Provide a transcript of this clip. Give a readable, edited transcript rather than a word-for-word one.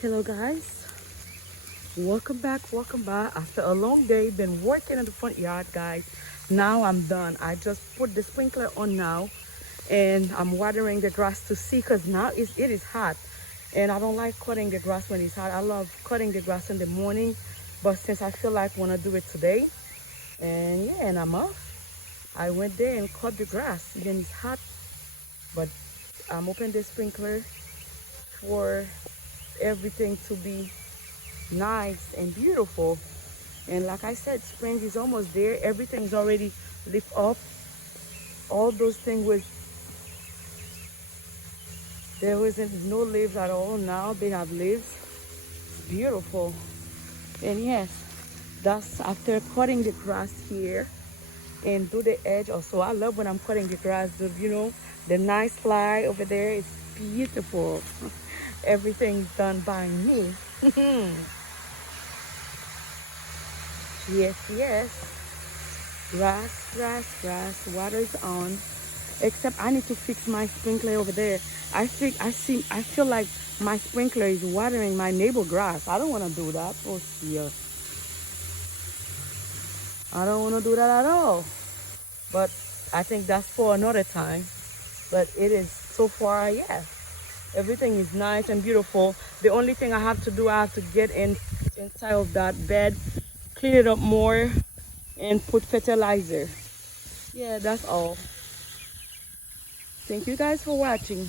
Hello guys, welcome back after a long day. Been working in the front yard, guys. Now I'm done. I just put the sprinkler on now and I'm watering the grass to see, because now it is hot and I don't like cutting the grass when it's hot. I love cutting the grass in the morning, but since I feel like I want to do it today, and yeah, and I'm off, I went there and cut the grass. Even it's hot, but I'm opening the sprinkler for everything to be nice and beautiful. And like I said, spring is almost there. Everything's already lift up. All those things was, there wasn't no leaves at all. Now they have leaves. Beautiful. And yes, that's after cutting the grass here and do the edge also. I love when I'm cutting the grass. The nice fly over there is beautiful. Everything's done by me. Yes, yes. Grass. Water's on. Except I need to fix my sprinkler over there. I feel like my sprinkler is watering my neighbor grass. I don't want to do that. Oh, yeah. I don't want to do that at all. But I think that's for another time. But it is so far, yeah. Everything is nice and beautiful. The only thing I have to do, I have to get inside of that bed, clean it up more, and put fertilizer. Yeah, that's all. Thank you guys for watching.